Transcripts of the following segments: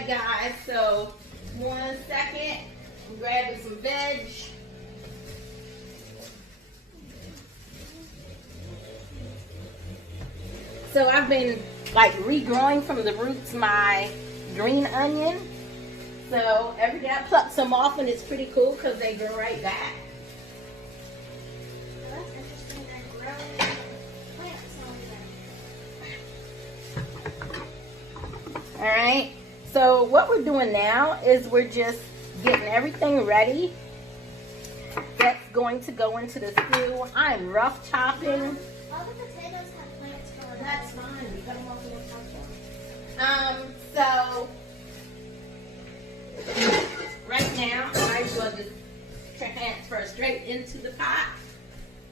right, guys, so 1 second. I'm grabbing some veg. So I've been like regrowing from the roots my green onion. So every day I pluck some off and it's pretty cool because they grow right back. That's interesting. They're growing plants. All right. So what we're doing now is we're just getting everything ready. That's going to go into the stew. I'm rough chopping. All the potatoes have plants growing. That's fine. We cut them off in the so right now I will just transfer straight into the pot.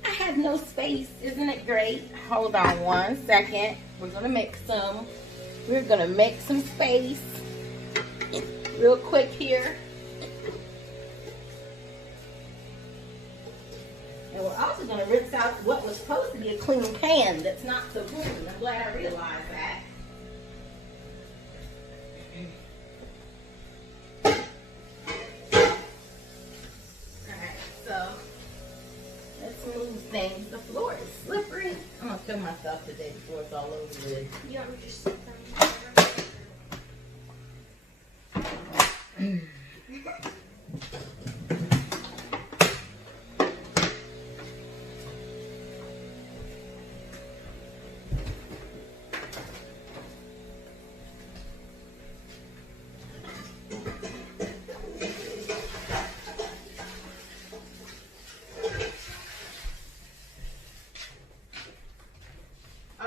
I have no space. Isn't it great? Hold on 1 second. We're gonna make some. We're gonna make some space real quick here. And we're also going to rinse out what was supposed to be a clean pan that's not so clean. I'm glad I realized that. Alright, so let's move things. The floor is slippery. I'm going to fill myself today before it's all over with. You want me to just sit them?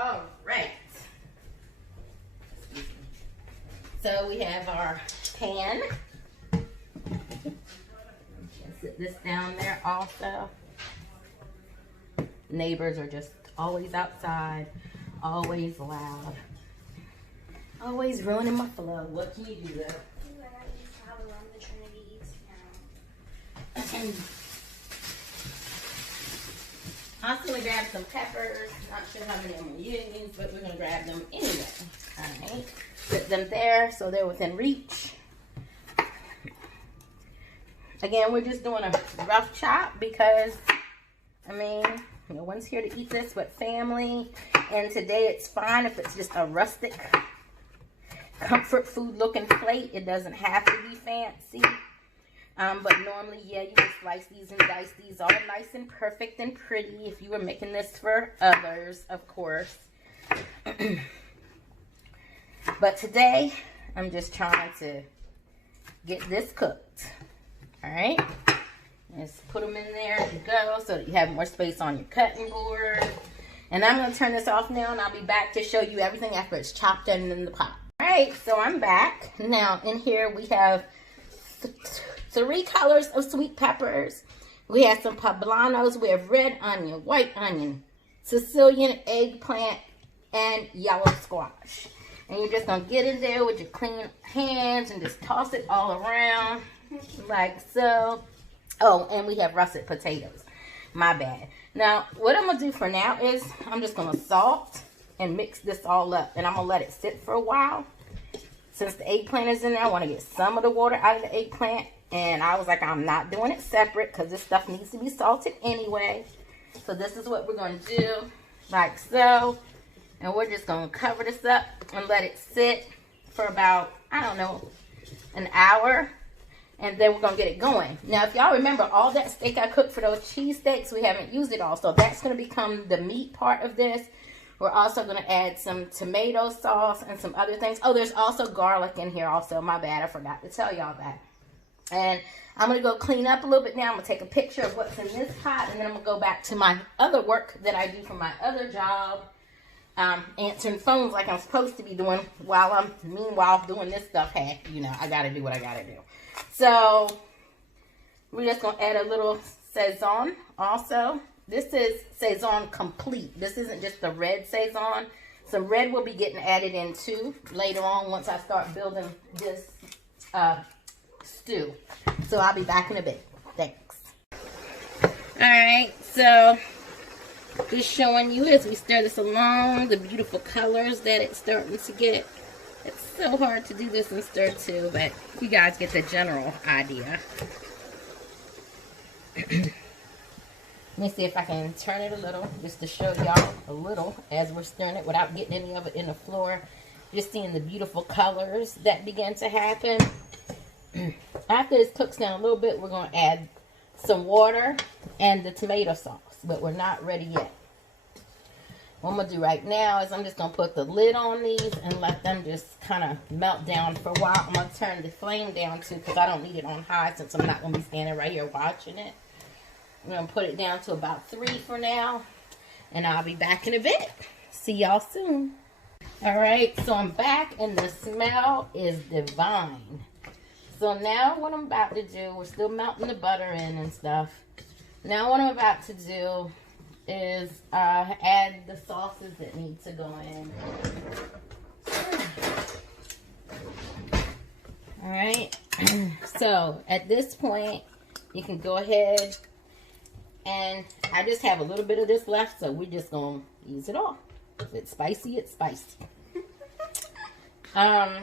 All right. So we have our pan. Sit this down there also. Neighbors are just always outside, always loud, always ruining my flow. What can you do though? Also, we grab some peppers. Not sure how many I'm going to use, but we're going to grab them anyway. All right. Put them there so they're within reach. Again, we're just doing a rough chop because, I mean, no one's here to eat this but family. And today it's fine if it's just a rustic comfort food looking plate. It doesn't have to be fancy. But normally, yeah, you just slice these and dice these all nice and perfect and pretty if you were making this for others, of course. But today, I'm just trying to get this cooked. All right? Just put them in there to go so that you have more space on your cutting board. And I'm going to turn this off now, and I'll be back to show you everything after it's chopped and in the pot. All right, so I'm back. Now, in here, we have 3 colors of sweet peppers. We have some poblanos. We have red onion, white onion, Sicilian eggplant, and yellow squash. And you're just going to get in there with your clean hands and just toss it all around like so. Oh, and we have russet potatoes. My bad. Now, what I'm going to do for now is I'm just going to salt and mix this all up. And I'm going to let it sit for a while. Since the eggplant is in there, I want to get some of the water out of the eggplant. And I was like, I'm not doing it separate because this stuff needs to be salted anyway. So this is what we're going to do, like so. And we're just going to cover this up and let it sit for about, I don't know, an hour. And then we're going to get it going. Now, if y'all remember, all that steak I cooked for those cheese steaks, we haven't used it all. So that's going to become the meat part of this. We're also going to add some tomato sauce and some other things. Oh, there's also garlic in here also. My bad, I forgot to tell y'all that. And I'm going to go clean up a little bit now. I'm going to take a picture of what's in this pot. And then I'm going to go back to my other work that I do for my other job. Answering phones like I'm supposed to be doing while I'm, meanwhile, doing this stuff. Hey, you know, I got to do what I got to do. So, we're just going to add a little Sazon also. This is Sazon complete. This isn't just the red Sazon. Some red will be getting added in too later on once I start building this stew. So I'll be back in a bit. Thanks. Alright, so just showing you as we stir this along, the beautiful colors that it's starting to get. It's so hard to do this and stir too, but you guys get the general idea. Let me see if I can turn it a little, just to show y'all a little as we're stirring it without getting any of it in the floor. Just seeing the beautiful colors that begin to happen. After this cooks down a little bit, we're going to add some water and the tomato sauce, but we're not ready yet. What I'm going to do right now is I'm just going to put the lid on these and let them just kind of melt down for a while. I'm going to turn the flame down too, because I don't need it on high since I'm not going to be standing right here watching it. I'm going to put it down to about 3 for now, and I'll be back in a bit. See y'all soon. Alright, so I'm back and the smell is divine. So now what I'm about to do, we're still melting the butter in and stuff. Now what I'm about to do is add the sauces that need to go in. Alright, so at this point, you can go ahead and I just have a little bit of this left, so we're just going to use it all. If it's spicy, it's spicy. I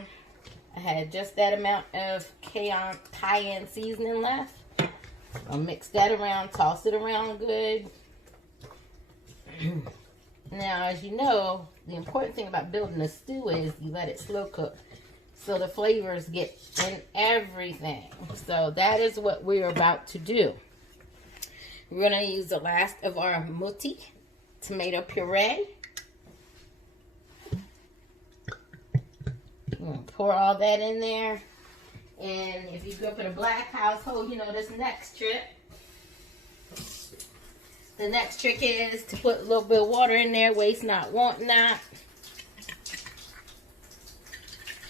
had just that amount of cayenne seasoning left. I'll mix that around, toss it around good. Now, as you know, the important thing about building a stew is you let it slow cook so the flavors get in everything. So that is what we're about to do. We're going to use the last of our muti tomato puree. I'm going to pour all that in there. And if you grew up in a black household, you know this next trick. The next trick is to put a little bit of water in there, waste not, want not.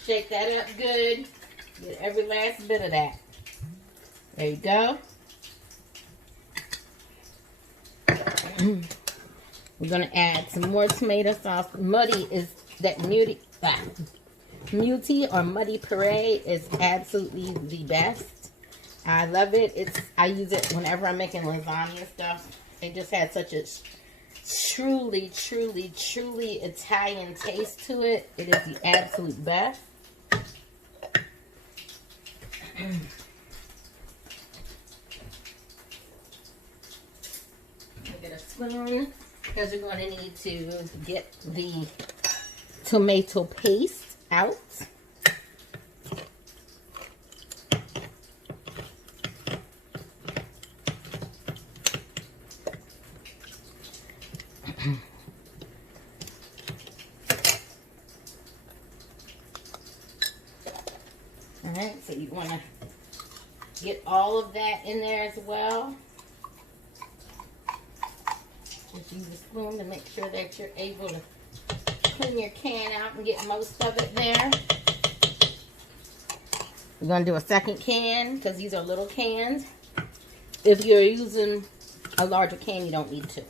Shake that up good. Get every last bit of that. There you go. We're going to add some more tomato sauce. Muddy is that muti or muddy puree is absolutely the best. I love it. I use it whenever I'm making lasagna and stuff. It just had such a truly, truly, truly Italian taste to it. It is the absolute best. Get a spoon because we're going to need to get the tomato paste out. Alright, so you want to get all of that in there as well. Just use a spoon to make sure that you're able to clean your can out and get most of it there. We're going to do a second can because these are little cans. If you're using a larger can, you don't need to.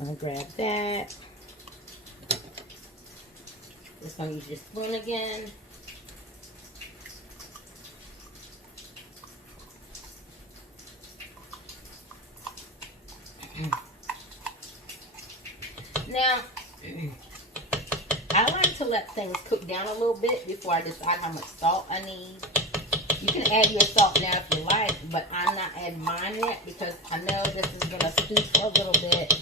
I'll grab that. Just gonna use your spoon again. Now, I like to let things cook down a little bit before I decide how much salt I need. You can add your salt now if you like, but I'm not adding mine yet because I know this is gonna stew for a little bit.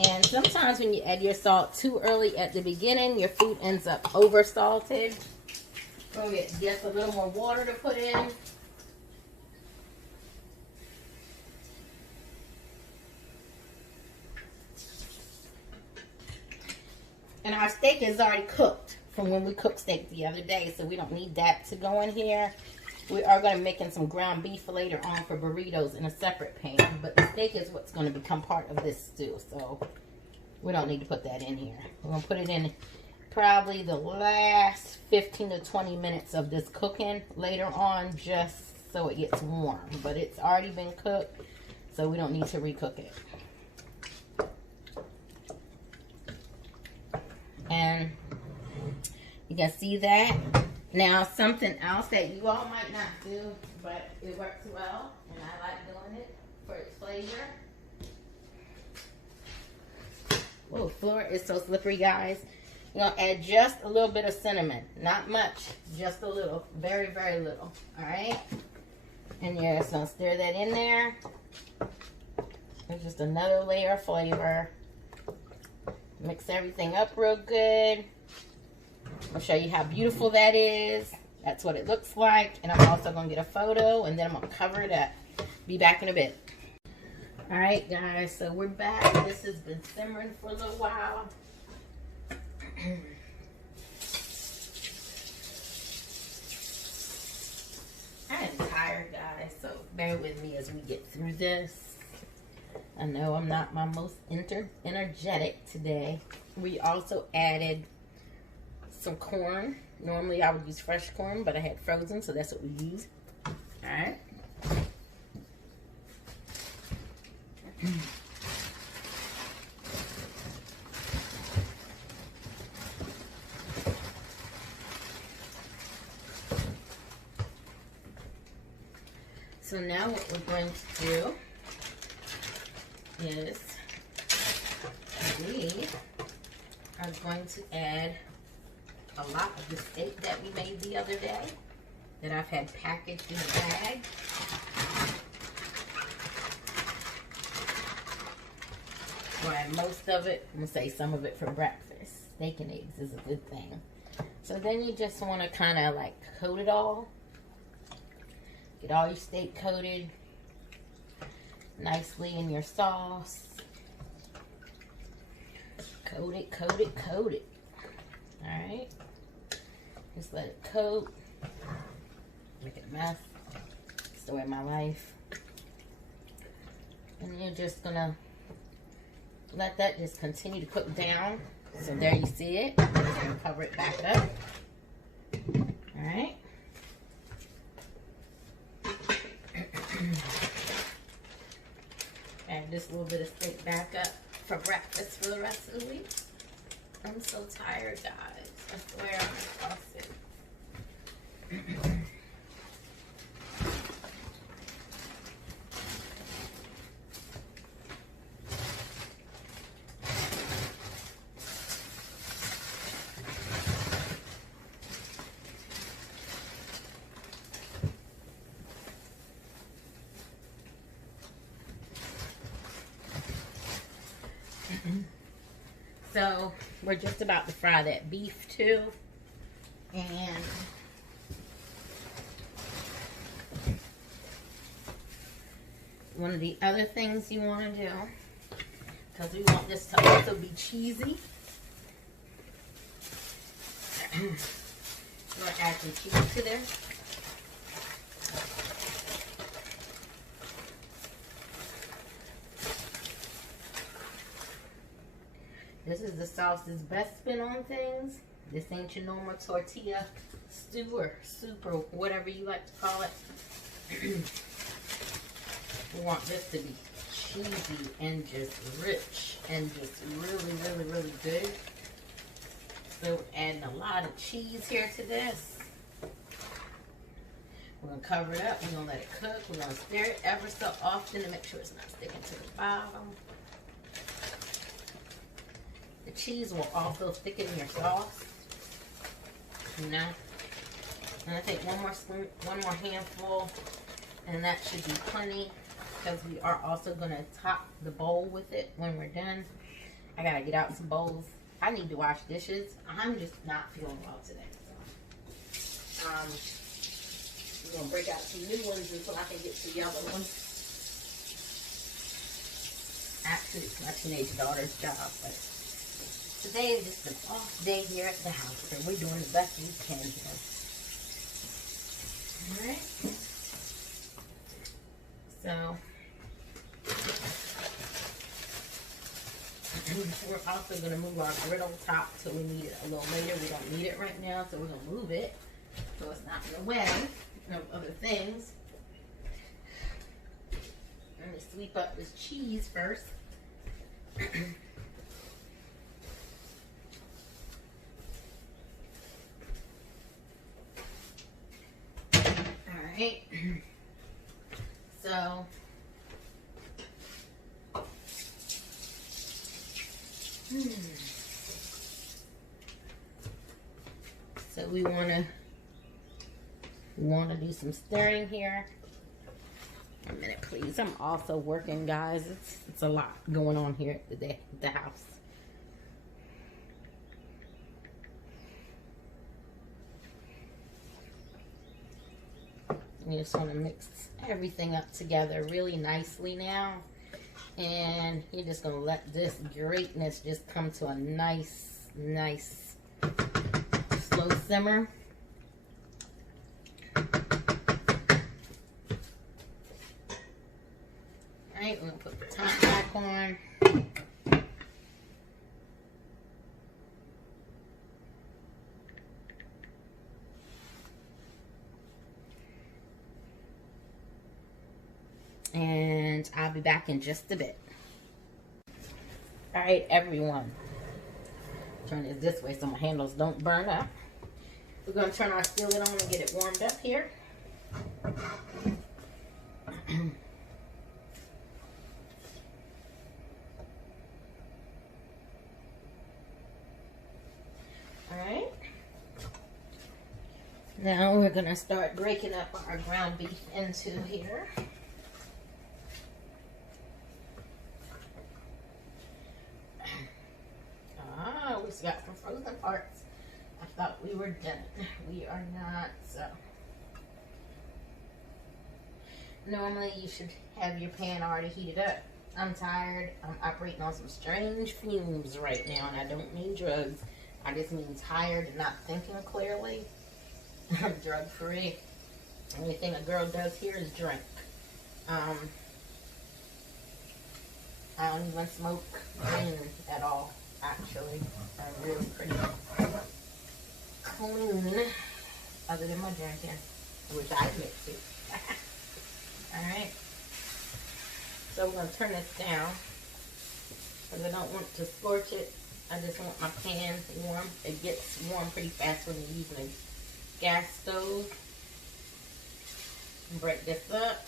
And sometimes when you add your salt too early at the beginning, your food ends up over salted. We'll get just a little more water to put in. And our steak is already cooked from when we cooked steak the other day, so we don't need that to go in here. We are going to be making some ground beef later on for burritos in a separate pan. But the steak is what's going to become part of this stew. So we don't need to put that in here. We're going to put it in probably the last 15 to 20 minutes of this cooking later on, just so it gets warm. But it's already been cooked, so we don't need to recook it. can see that. Now, something else that you all might not do, but it works well, and I like doing it for its flavor. Oh, floor is so slippery, guys. You're going to add just a little bit of cinnamon. Not much, just a little. Very, very little. All right? And you're just going to stir that in there. There's just another layer of flavor. Mix everything up real good. I'll show you how beautiful that is. That's what it looks like. And I'm also going to get a photo, and then I'm going to cover it up. Be back in a bit. All right, guys, so we're back. This has been simmering for a little while. I am tired, guys, so bear with me as we get through this. I know I'm not my most energetic today. We also added some corn. Normally I would use fresh corn, but I had frozen, so that's what we use. All right. So now what we're going to do is we are going to add a lot of the steak that we made the other day that I've had packaged in a bag. We'll add most of it. I'm going to say some of it for breakfast. Steak and eggs is a good thing. So then you just want to kind of like coat it all. Get all your steak coated nicely in your sauce. Coat it, coat it, coat it. Alright. Just let it coat. Make it a mess. It's the way of my life. And you're just gonna let that just continue to cook down. So there you see it. I'm just gonna cover it back up. Alright. Add this little bit of steak back up for breakfast for the rest of the week. I'm so tired, guys. I swear I'm exhausted. So we're just about to fry that beef too, and one of the other things you want to do, because we want this to also be cheesy, we're going to add some cheese to this. This is the sauce's best spin on things. This ain't your normal tortilla stew or soup or whatever you like to call it. We want this to be cheesy and just rich and just really, really, really good. So we're adding a lot of cheese here to this. We're going to cover it up. We're going to let it cook. We're going to stir it ever so often to make sure it's not sticking to the bottom. The cheese will also thicken your sauce, you know. And I think one more handful, and that should be plenty, because we are also going to top the bowl with it when we're done. I gotta get out some bowls. I need to wash dishes. I'm just not feeling well today. So, I'm gonna break out some new ones until I can get to the other ones. Actually, it's my teenage daughter's job, but today is just an off day here at the house, and we're doing the best we can here. Alright. So, we're also going to move our griddle top till we need it a little later. We don't need it right now, so we're going to move it so it's not in the way of other things. Let me sweep up this cheese first. Alright. So we want to do some stirring here. A minute, please. I'm also working, guys. It's a lot going on here at the house. You just want to mix everything up together really nicely now. And you're just going to let this greatness just come to a nice slow simmer. Alright, we're going to put the top back on. And I'll be back in just a bit. Alright, everyone. Turn it this way so my handles don't burn up. We're going to turn our skillet on and get it warmed up here. Alright. Now we're going to start breaking up our ground beef into here. We got some frozen parts. I thought we were done. We are not, so. Normally you should have your pan already heated up. I'm tired. I'm operating on some strange fumes right now, and I don't mean drugs. I just mean tired and not thinking clearly. I'm drug free. The only thing a girl does here is drink. I don't even smoke at all. Actually, I'm really pretty clean, other than my drinking, which I admit to. Alright, so we're going to turn this down, because I don't want to scorch it. I just want my pan warm. It gets warm pretty fast when you're using a gas stove. Break this up.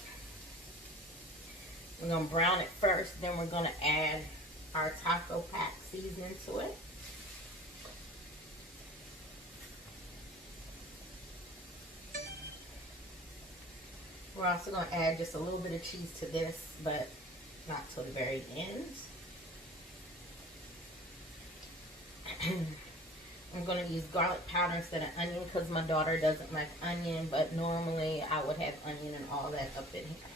We're going to brown it first, then we're going to add our taco pack seasoning to it. We're also going to add just a little bit of cheese to this, but not till the very end. I'm going to use garlic powder instead of onion because my daughter doesn't like onion, but normally I would have onion and all that up in here.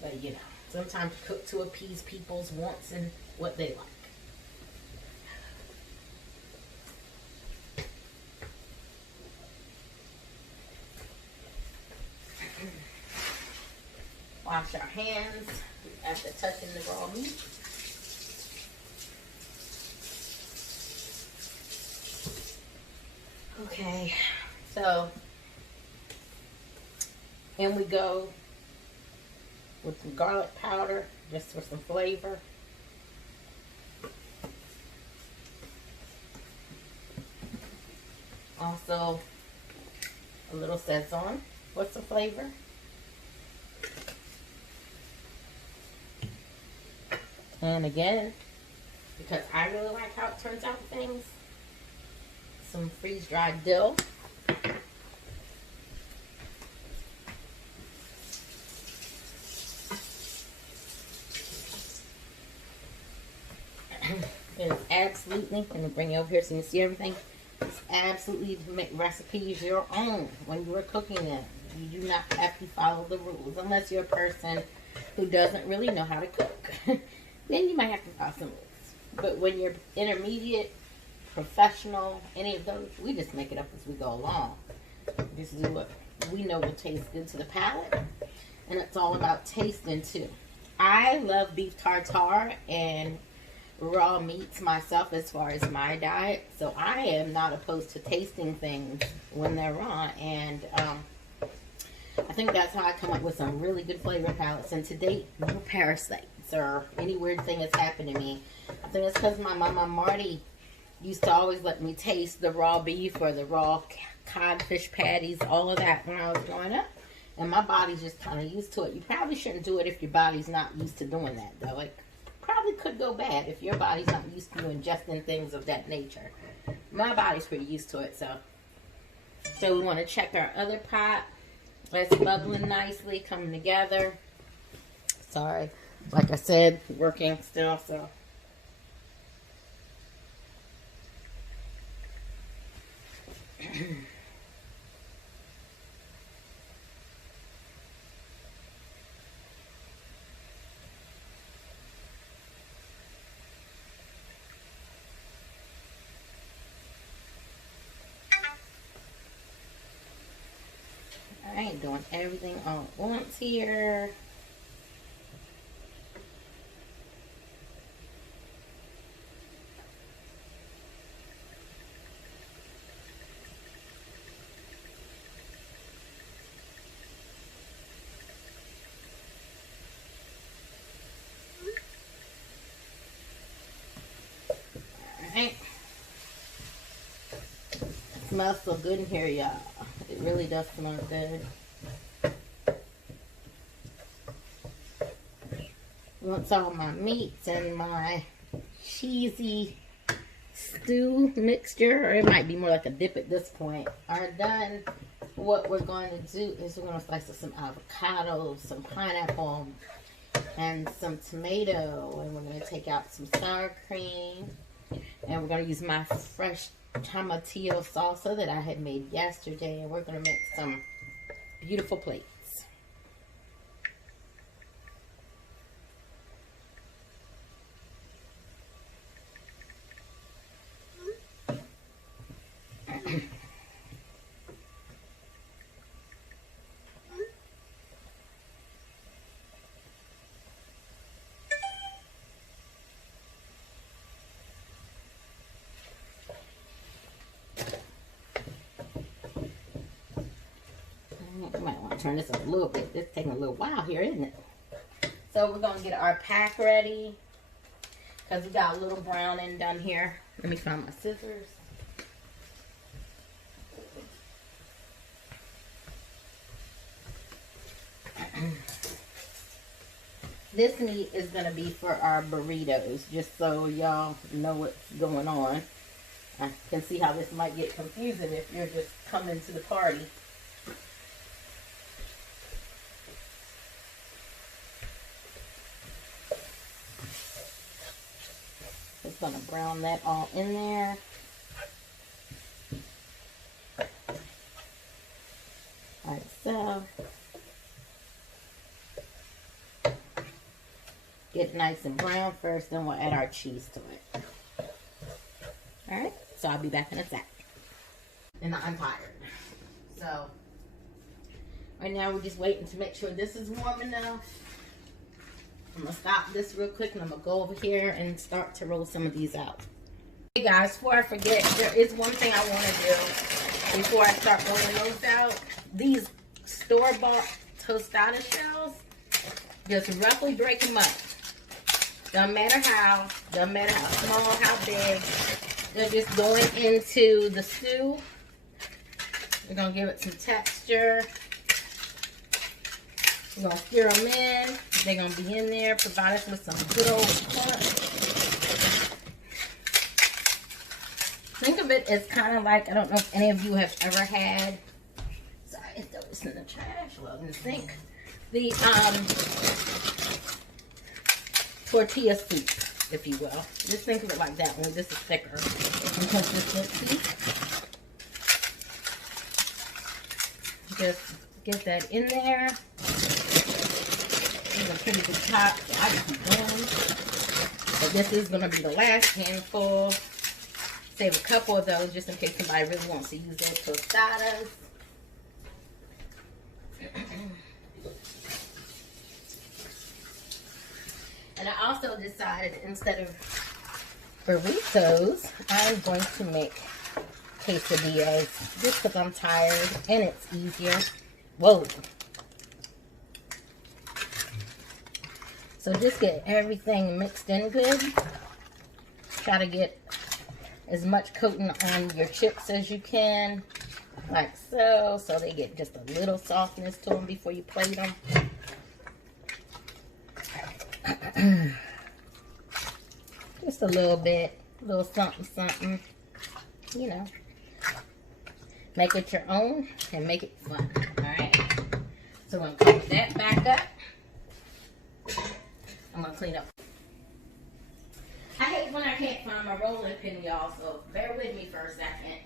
But you know, sometimes cook to appease people's wants and what they like. Wash our hands after touching the raw meat. Okay, so in we go with some garlic powder, just for some flavor. Also, a little Sazon for some flavor. And again, because I really like how it turns out things, some freeze-dried dill. It is absolutely, let me bring you over here so you can see everything. It's absolutely to make recipes your own when you are cooking them. You do not have to follow the rules unless you're a person who doesn't really know how to cook. Then you might have to follow some rules. But when you're intermediate, professional, any of those, we just make it up as we go along. This is what we know will taste good to the palate. And it's all about tasting too. I love beef tartare and raw meats myself as far as my diet. So I am not opposed to tasting things when they're raw. And I think that's how I come up with some really good flavor palettes. And to date, no parasites or any weird thing that's happened to me. I think it's because my mama Marty used to always let me taste the raw beef or the raw codfish patties, all of that when I was growing up. And my body's just kind of used to it. You probably shouldn't do it if your body's not used to doing that, though. It probably could go bad if your body's not used to ingesting things of that nature. My body's pretty used to it, so. So we want to check our other pot. It's bubbling nicely, coming together. Sorry, like I said, working still, so. I ain't doing everything all at once here. Alright. Smells so good in here, y'all. It really does smell good. Once all my meats and my cheesy stew mixture, or it might be more like a dip at this point, are done, what we're going to do is we're going to slice up some avocado, some pineapple, and some tomato, and we're going to take out some sour cream, and we're going to use my fresh tomatillo salsa that I had made yesterday, and we're going to make some beautiful plates. You might want to turn this up a little bit. It's taking a little while here, isn't it? So we're going to get our pack ready because we got a little browning done here. Let me find my scissors. This meat is going to be for our burritos, just so y'all know what's going on. I can see how this might get confusing if you're just coming to the party. Just going to brown that all in there. Like so. Get nice and brown first, then we'll add our cheese to it. Alright, so I'll be back in a sec. And I'm tired. So, right now we're just waiting to make sure this is warm enough. I'm going to stop this real quick and I'm going to go over here and start to roll some of these out. Hey guys, before I forget, there is one thing I want to do before I start rolling those out. These store-bought tostada shells, just roughly break them up. Doesn't matter how small, how big. They're just going into the stew. We're going to give it some texture. We're going to stir them in. They're going to be in there, provide us with some good old crunch. Think of it as kind of like, I don't know if any of you have ever had, sorry, I throw this in the trash, well, in the sink. The tortilla soup, if you will. Just think of it like that, only this is thicker in consistency. Just get that in there. It's a pretty good top, so I just keep going. But this is going to be the last handful. Save a couple of those just in case somebody really wants to use their tostadas. And I also decided instead of burritos, I'm going to make quesadillas just because I'm tired and it's easier. Whoa. So just get everything mixed in good. Try to get as much coating on your chips as you can, like so, so they get just a little softness to them before you plate them. Just a little bit, a little something, something, you know. Make it your own and make it fun, all right? So I'm gonna cover that back up. I'm gonna clean up. I hate when I can't find my rolling pin, y'all, so bear with me for a second.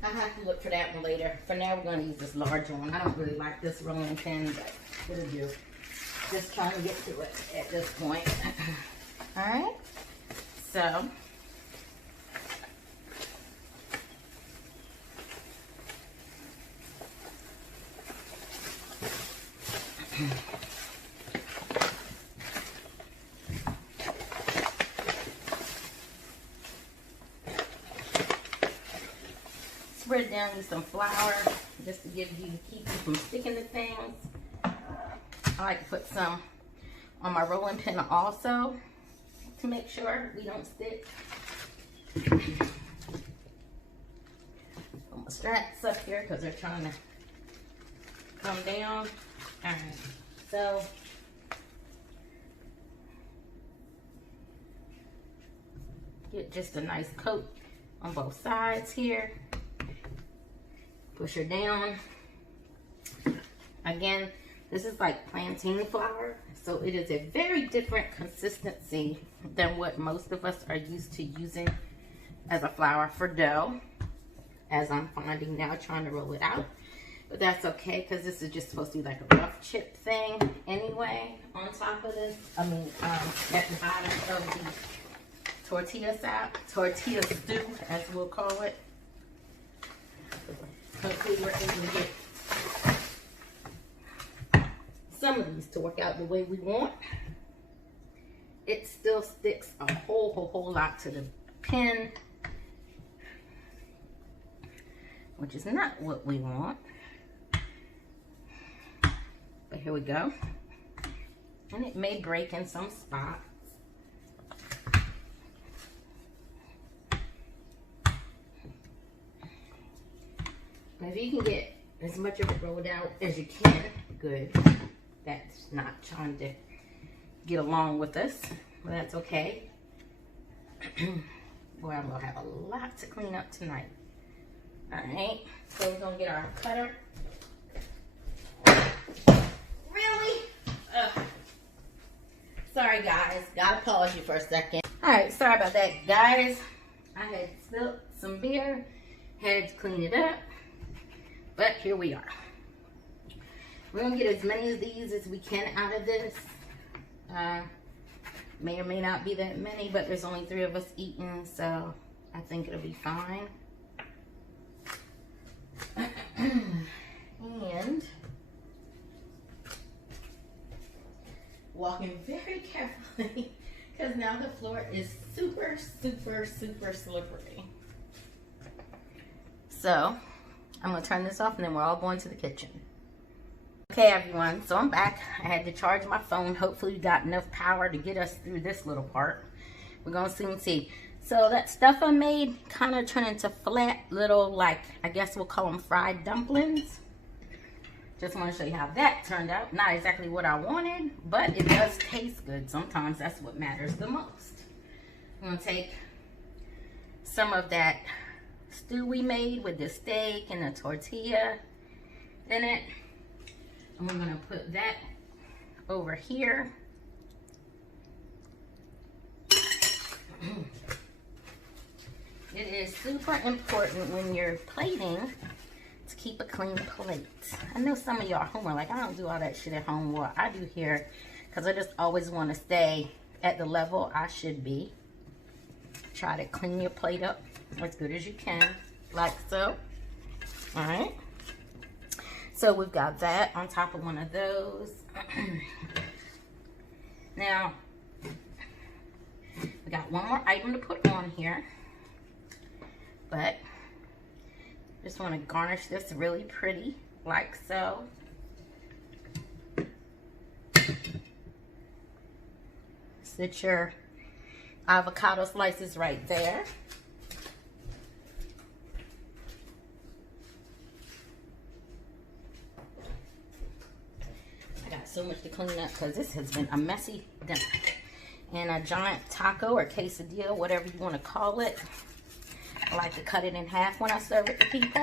I'll have to look for that one later. For now, we're going to use this large one. I don't really like this rolling pin, but it'll do. Just trying to get through it at this point. All right. So. Spread down with some flour just to keep you from sticking to things. I like to put some on my rolling pin also to make sure we don't stick. Put my straps up here because they're trying to come down. All right, so get just a nice coat on both sides here. Push her down. Again, this is like plantain flour, so it is a very different consistency than what most of us are used to using as a flour for dough, as I'm finding now trying to roll it out. But that's okay, because this is just supposed to be like a rough chip thing anyway on top of this. I mean, at the bottom of the tortilla stew, as we'll call it. Hopefully we're able to get some of these to work out the way we want. It still sticks a whole lot to the pin, which is not what we want. But here we go. And it may break in some spots. If you can get as much of it rolled out as you can, good. That's not trying to get along with us, but that's okay. Boy, I'm gonna have a lot to clean up tonight. All right, so we're gonna get our cutter. Really? Ugh. Sorry guys, gotta pause you for a second. All right, sorry about that, guys. I had spilled some beer, had to clean it up. But here we are. We're gonna get as many of these as we can out of this. May or may not be that many, but there's only 3 of us eating, so I think it'll be fine. And walking very carefully because now the floor is super slippery. So I'm gonna turn this off and then we're all going to the kitchen. Okay everyone, so I'm back. I had to charge my phone. Hopefully we got enough power to get us through this little part. We're gonna soon see. So that stuff I made kind of turned into flat little, like, I guess we'll call them fried dumplings. Just want to show you how that turned out. Not exactly what I wanted, but it does taste good. Sometimes that's what matters the most. I'm gonna take some of that stew we made with the steak and the tortilla in it, and we're gonna put that over here. It is super important when you're plating to keep a clean plate. I know some of y'all at home are like, I don't do all that shit at home. Well, I do here because I just always want to stay at the level I should be. Try to clean your plate up as good as you can, like so. All right. So we've got that on top of one of those. Now, I got one more item to put on here, but just want to garnish this really pretty, like so. Sit your avocado slices right there. I got so much to clean up because this has been a messy dinner. And a giant taco or quesadilla, whatever you want to call it. I like to cut it in half when I serve it to people.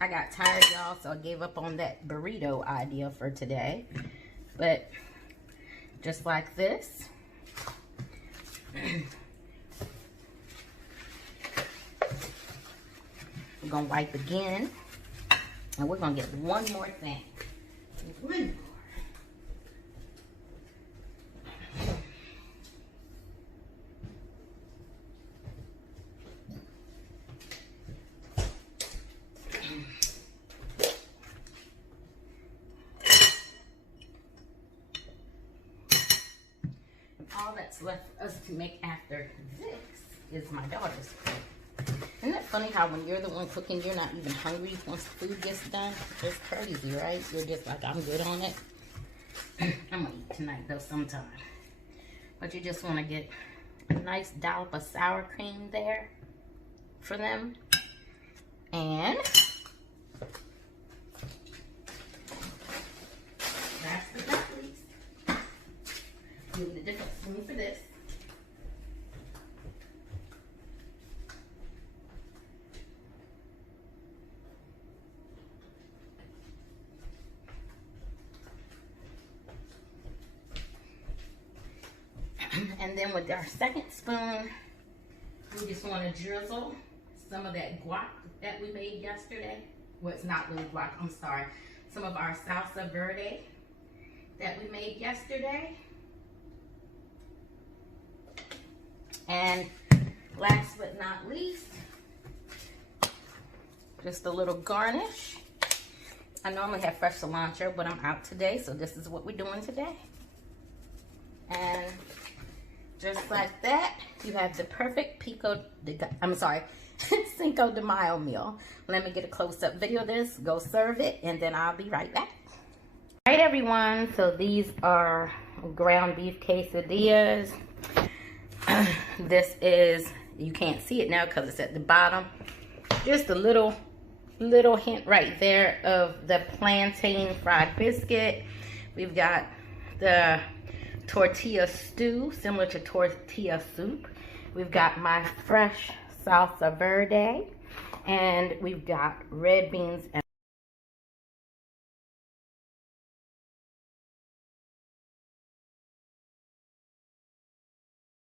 I got tired, y'all, so I gave up on that burrito idea for today. But just like this. We're going to wipe again. And we're going to get one more thing. One more. All that's left for us to make after this is my daughter's food. Isn't that funny how when you're the one cooking, you're not even hungry once the food gets done? It's crazy, right? You're just like, I'm good on it. I'm gonna eat tonight though sometime. But you just want to get a nice dollop of sour cream there for them. And last but not least, you need a different spoon for this. And then with our second spoon, we just want to drizzle some of that guac that we made yesterday. Well, it's not really guac, I'm sorry. Some of our salsa verde that we made yesterday. And last but not least, just a little garnish. I normally have fresh cilantro, but I'm out today, so this is what we're doing today. And just like that, you have the perfect Cinco de Mayo meal. Let me get a close-up video of this, go serve it, and then I'll be right back. All right, everyone, so these are ground beef quesadillas. This is, you can't see it now because it's at the bottom. Just a little hint right there of the plantain fried biscuit. We've got the tortilla stew, similar to tortilla soup. We've got my fresh salsa verde, and we've got red beans and